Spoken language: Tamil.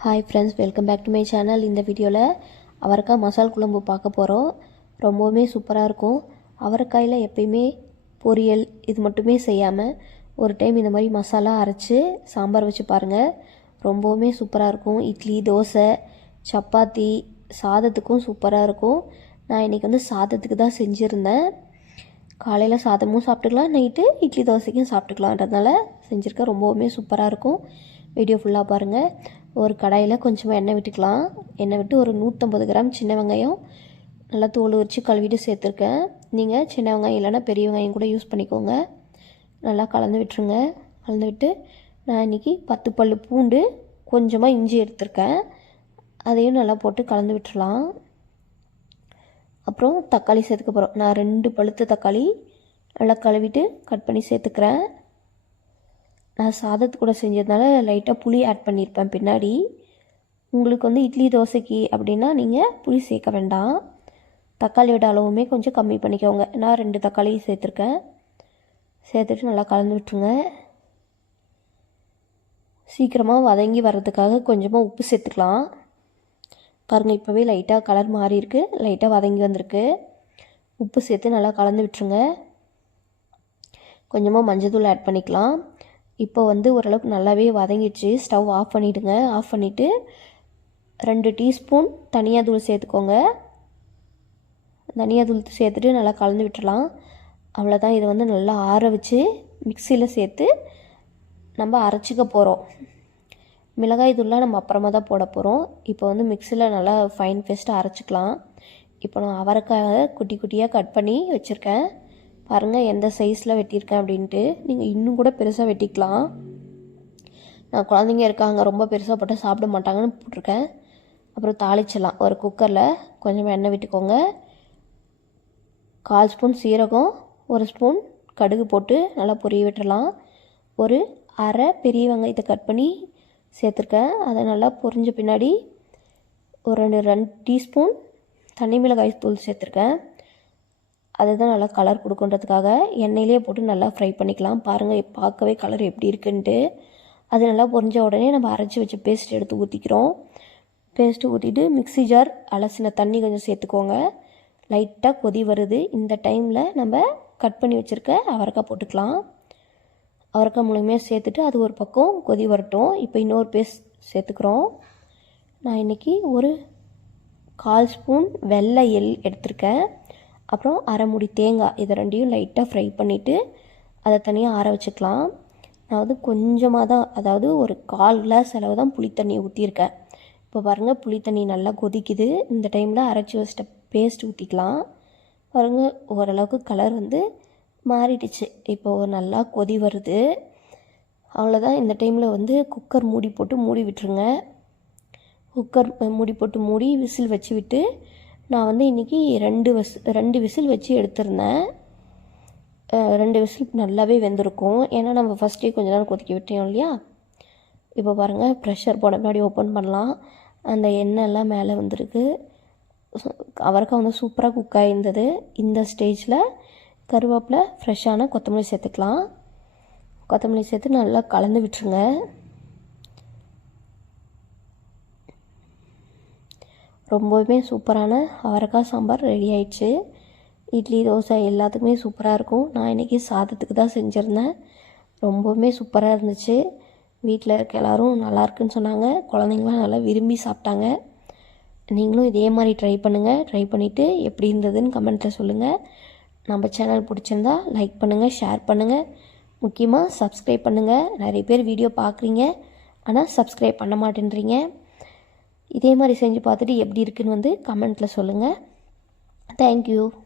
Hi friends, welcome back to my channel. இந்த வீடியோவில் அவரைக்காய் மசால் குழம்பு பார்க்க போகிறோம். ரொம்பவுமே சூப்பராக இருக்கும். அவரைக்காயில் எப்பயுமே பொரியல் இது மட்டுமே செய்யாமல் ஒரு டைம் இந்த மாதிரி மசாலா அரைச்சி சாம்பார் வச்சு பாருங்கள். ரொம்பவுமே சூப்பராக இருக்கும். இட்லி, தோசை, சப்பாத்தி, சாதத்துக்கும் சூப்பராக இருக்கும். நான் இன்றைக்கி வந்து சாதத்துக்கு தான் செஞ்சுருந்தேன். காலையில் சாதமும் சாப்பிட்டுக்கலாம், நைட்டு இட்லி தோசைக்கும் சாப்பிட்டுக்கலான்றதுனால செஞ்சுருக்கேன். ரொம்பவுமே சூப்பராக இருக்கும். வீடியோ ஃபுல்லாக பாருங்கள். ஒரு கடாயில் கொஞ்சமாக எண்ணெய் விட்டுக்கலாம். எண்ணெய் விட்டு ஒரு 150 கிராம் சின்ன வெங்காயம் நல்லா தோல் உரித்து கழுவிட்டு சேர்த்துருக்கேன். நீங்கள் சின்ன வெங்காயம் இல்லைன்னா பெரிய வெங்காயம் கூட யூஸ் பண்ணிக்கோங்க. நல்லா கலந்து விட்டுருங்க. கலந்து விட்டு நான் இன்றைக்கி 10 பல் பூண்டு, கொஞ்சமாக இஞ்சி எடுத்திருக்கேன். அதையும் நல்லா போட்டு கலந்து விட்டுடலாம். அப்புறம் தக்காளி சேர்த்துக்க போகிறோம். நான் 2 பழுத்த தக்காளி நல்லா கழுவிட்டு கட் பண்ணி சேர்த்துக்கிறேன். நான் சாதத்து கூட செஞ்சதுனால லைட்டாக புளி ஆட் பண்ணியிருப்பேன் பின்னாடி. உங்களுக்கு வந்து இட்லி தோசைக்கு அப்படின்னா நீங்கள் புளி சேர்க்க வேண்டாம். தக்காளியோட அளவுமே கொஞ்சம் கம்மி பண்ணிக்கோங்க. நான் 2 தக்காளி சேர்த்துருக்கேன். சேர்த்துட்டு நல்லா கலந்து விட்டுருங்க. சீக்கிரமாக வதங்கி வர்றதுக்காக கொஞ்சமாக உப்பு சேர்த்துக்கலாம். பாருங்கள், இப்போவே லைட்டாக கலர் மாறி இருக்குது, லைட்டாக வதங்கி வந்திருக்கு. உப்பு சேர்த்து நல்லா கலந்து விட்டுருங்க. கொஞ்சமாக மஞ்சள் ஆட் பண்ணிக்கலாம். இப்போ வந்து ஓரளவுக்கு நல்லாவே வதங்கிடுச்சு. ஸ்டவ் ஆஃப் பண்ணிவிடுங்க. ஆஃப் பண்ணிவிட்டு 2 டீஸ்பூன் தனியாத்தூள் சேர்த்துக்கோங்க. தனியாத்தூள் சேர்த்துட்டு நல்லா கலந்து விட்டுடலாம். அவ்வளோதான். இதை வந்து நல்லா ஆற வச்சு மிக்சியில் சேர்த்து நம்ம அரைச்சிக்க போகிறோம். மிளகாய் தூள்லாம் நம்ம அப்புறமா தான் போட போகிறோம். இப்போ வந்து மிக்சியில் நல்லா ஃபைன் பேஸ்ட்டாக அரைச்சிக்கலாம். இப்போ நான் அவரைக்காயை குட்டி குட்டியாக கட் பண்ணி வச்சுருக்கேன். பாருங்கள் எந்த சைஸில் வெட்டியிருக்கேன் அப்படின்ட்டு. நீங்கள் இன்னும் கூட பெருசாக வெட்டிக்கலாம். நான் குழந்தைங்க இருக்காங்க, ரொம்ப பெருசாக போட்டால் சாப்பிட மாட்டாங்கன்னு போட்டிருக்கேன். அப்புறம் தாளிச்சிடலாம். ஒரு குக்கரில் கொஞ்சம் எண்ணெய் விட்டுக்கோங்க. 1/4 ஸ்பூன் சீரகம், 1 ஸ்பூன் கடுகு போட்டு நல்லா பொரிய விட்டுடலாம். ஒரு அரை பெரிய வெங்காயத்தை கட் பண்ணி சேர்த்துருக்கேன். அதை நல்லா பொரிஞ்ச பின்னாடி ஒரு 2 டீஸ்பூன் தனி மிளகாய் தூள் சேர்த்துருக்கேன். அதுதான் நல்லா கலர் கொடுக்குன்றதுக்காக எண்ணெயிலே போட்டு நல்லா ஃப்ரை பண்ணிக்கலாம். பாருங்கள் பார்க்கவே கலர் எப்படி இருக்குன்ட்டு. அது நல்லா பொரிஞ்ச உடனே நம்ம அரைச்சி வச்ச பேஸ்ட் எடுத்து ஊற்றிக்கிறோம். பேஸ்ட்டு ஊற்றிட்டு மிக்ஸி ஜார் அலசின தண்ணி கொஞ்சம் சேர்த்துக்கோங்க. லைட்டாக கொதி வருது. இந்த டைமில் நம்ம கட் பண்ணி வச்சுருக்க அவரைக்காய் போட்டுக்கலாம். அவரைக்காய் முழுமையாக சேர்த்துட்டு அது ஒரு பக்கம் கொதி வரட்டும். இப்போ இன்னொரு பேஸ்ட் சேர்த்துக்கிறோம். நான் இன்றைக்கி ஒரு 1/4 ஸ்பூன் வெள்ளை எள் எடுத்திருக்கேன். அப்புறம் அரை மூடி தேங்காய், இதை ரெண்டையும் லைட்டாக ஃப்ரை பண்ணிவிட்டு அதை தனியாக ஆற வச்சுக்கலாம். நான் வந்து கொஞ்சமாக தான், அதாவது ஒரு 1/4 கிளாஸ் அளவு தான் புளி தண்ணி ஊற்றிருக்கேன். இப்போ பாருங்கள் புளி தண்ணி நல்லா கொதிக்குது. இந்த டைமில் அரைச்சி வச்சிட்ட பேஸ்ட் ஊற்றிக்கலாம். பாருங்கள் ஓரளவுக்கு கலர் வந்து மாறிடுச்சு. இப்போது நல்லா கொதி வருது. அவ்வளோதான். இந்த டைமில் வந்து குக்கர் மூடி போட்டு மூடி விட்டுருங்க. குக்கர் மூடி போட்டு மூடி விசில் வச்சு விட்டு நான் வந்து இன்றைக்கி 2 விசில் வச்சு எடுத்திருந்தேன். 2 விசில் நல்லாவே வெந்திருக்கும். ஏன்னா நம்ம ஃபஸ்ட்டே கொஞ்ச நேரம் கொதிக்க விட்டோம் இல்லையா. இப்போ பாருங்கள் ப்ரெஷர் போட முன்னாடி ஓப்பன் பண்ணலாம். அந்த எண்ணெய்லாம் மேலே வந்துருக்கு. அவரைக்காய் வந்து சூப்பராக குக் ஆகிருந்தது. இந்த ஸ்டேஜில் கருவேப்பிலை, ஃப்ரெஷ்ஷான கொத்தமல்லி சேர்த்துக்கலாம். கொத்தமல்லி சேர்த்து நல்லா கலந்து விட்டுருங்க. ரொம்பவுமே சூப்பரான அவரைக்காய் சாம்பார் ரெடி ஆயிடுச்சு. இட்லி, தோசை எல்லாத்துக்குமே சூப்பராக இருக்கும். நான் இன்றைக்கி சாதத்துக்கு தான் செஞ்சுருந்தேன். ரொம்பவுமே சூப்பராக இருந்துச்சு. வீட்டில் இருக்க எல்லோரும் நல்லாயிருக்குன்னு சொன்னாங்க. குழந்தைங்களாம் நல்லா விரும்பி சாப்பிட்டாங்க. நீங்களும் இதே மாதிரி ட்ரை பண்ணுங்கள். ட்ரை பண்ணிவிட்டு எப்படி இருந்ததுன்னு கமெண்ட்டில் சொல்லுங்கள். நம்ம சேனல் பிடிச்சிருந்தா லைக் பண்ணுங்கள், ஷேர் பண்ணுங்கள், முக்கியமாக சப்ஸ்கிரைப் பண்ணுங்கள். நிறைய பேர் வீடியோ பார்க்குறீங்க, ஆனால் சப்ஸ்கிரைப் பண்ண மாட்டேன்றீங்க. இதே மாதிரி செஞ்சு பார்த்துட்டு எப்படி இருக்குன்னு வந்து கமெண்ட்டில் சொல்லுங்கள். தேங்க்யூ.